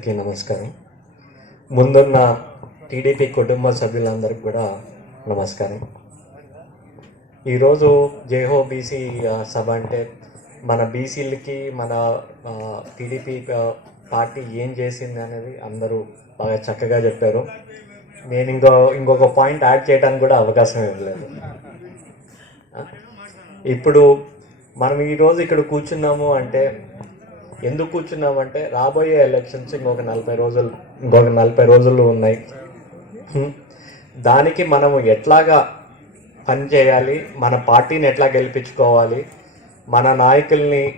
అందరికీ నమస్కారం. ముందున్న టీడీపీ కుటుంబ సభ్యులందరికీ కూడా నమస్కారం. ఈరోజు జేహో బీసీ సభ అంటే మన బీసీలకి మన టీడీపీ పార్టీ ఏం చేసింది అనేది అందరూ బాగా చక్కగా చెప్పారు. నేను ఇంకో ఇంకొక పాయింట్ యాడ్ చేయడానికి కూడా అవకాశం ఇవ్వలేదు. ఇప్పుడు మనం ఈరోజు ఇక్కడ కూర్చున్నాము అంటే ఎందుకు కూర్చున్నామంటే రాబోయే ఎలక్షన్స్ ఇంకొక నలభై రోజులు ఇంకొక నలభై రోజులు ఉన్నాయి. దానికి మనము ఎట్లాగా పని చేయాలి? మన పార్టీని ఎట్లా గెలిపించుకోవాలి? మన నాయకుల్ని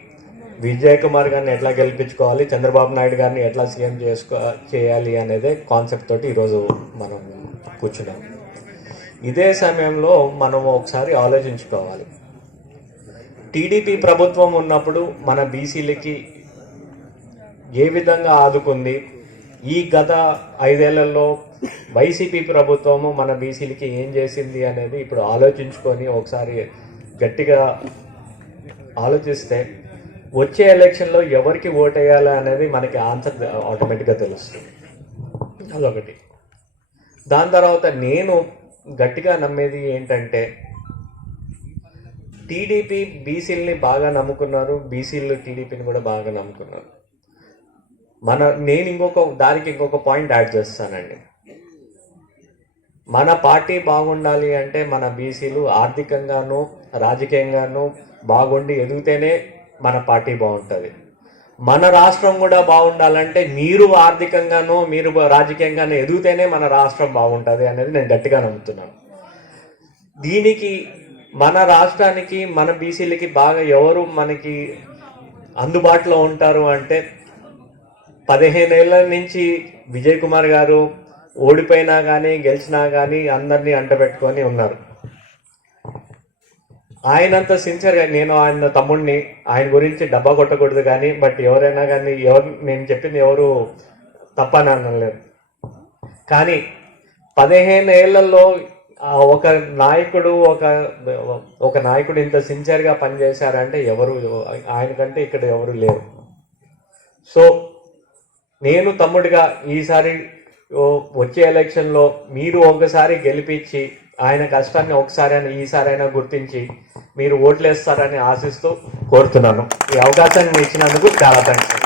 విజయ్ కుమార్ గారిని ఎట్లా గెలిపించుకోవాలి? చంద్రబాబు నాయుడు గారిని ఎట్లా సీఎం చేసుకో చేయాలి అనేదే కాన్సెప్ట్ తోటి ఈరోజు మనం కూర్చున్నాం. ఇదే సమయంలో మనం ఒకసారి ఆలోచించుకోవాలి. టీడీపీ ప్రభుత్వం ఉన్నప్పుడు మన బీసీలకి ఏ విధంగా ఆదుకుంది? ఈ గత ఐదేళ్ళలో వైసీపీ ప్రభుత్వము మన బీసీలకి ఏం చేసింది అనేది ఇప్పుడు ఆలోచించుకొని ఒకసారి గట్టిగా ఆలోచిస్తే వచ్చే ఎలక్షన్లో ఎవరికి ఓట్ ఓటేయాలి అనేది మనకి ఆన్సర్ ఆటోమేటిక్గా తెలుస్తుంది. అదొకటి. దాని తర్వాత నేను గట్టిగా నమ్మేది ఏంటంటే టీడీపీ బీసీలని బాగా నమ్ముకున్నారు బీసీలు టీడీపీని కూడా బాగా నమ్ముకున్నారు. మన నేను ఇంకొక దానికి ఇంకొక పాయింట్ యాడ్ చేస్తానండి. మన పార్టీ బాగుండాలి అంటే మన బీసీలు ఆర్థికంగాను రాజకీయంగాను బాగుండి ఎదిగితేనే మన పార్టీ బాగుంటుంది. మన రాష్ట్రం కూడా బాగుండాలంటే మీరు ఆర్థికంగానో మీరు రాజకీయంగానో ఎదిగితేనే మన రాష్ట్రం బాగుంటుంది అనేది నేను గట్టిగా నమ్ముతున్నాను. దీనికి మన రాష్ట్రానికి మన బీసీలకి బాగా ఎవరు మనకి అందుబాటులో ఉంటారు అంటే పదిహేనేళ్ళ నుంచి విజయ్ కుమార్ గారు ఓడిపోయినా కానీ గెలిచినా కానీ అందరినీ అంటబెట్టుకొని ఉన్నారు. ఆయనంత సిన్సియర్గా నేను ఆయన తమ్ముడిని ఆయన గురించి డబ్బా కొట్టకూడదు కానీ బట్ ఎవరైనా కానీ ఎవరు నేను చెప్పింది ఎవరు తప్పని అనలేదు కానీ పదిహేను ఏళ్ళలో ఒక నాయకుడు ఒక ఒక నాయకుడు ఇంత సిన్సియర్గా పనిచేశారంటే ఎవరు ఆయన కంటే ఇక్కడ ఎవరు లేరు. సో నేను తమ్ముడిగా ఈసారి ఓ వచ్చే ఎలక్షన్లో మీరు ఒకసారి గెలిపించి ఆయన కష్టాన్ని ఒకసారి అయినా ఈసారి అయినా గుర్తించి మీరు ఓట్లేస్తారని ఆశిస్తూ కోరుతున్నాను. ఈ అవకాశాన్ని ఇచ్చినందుకు చాలా థ్యాంక్స్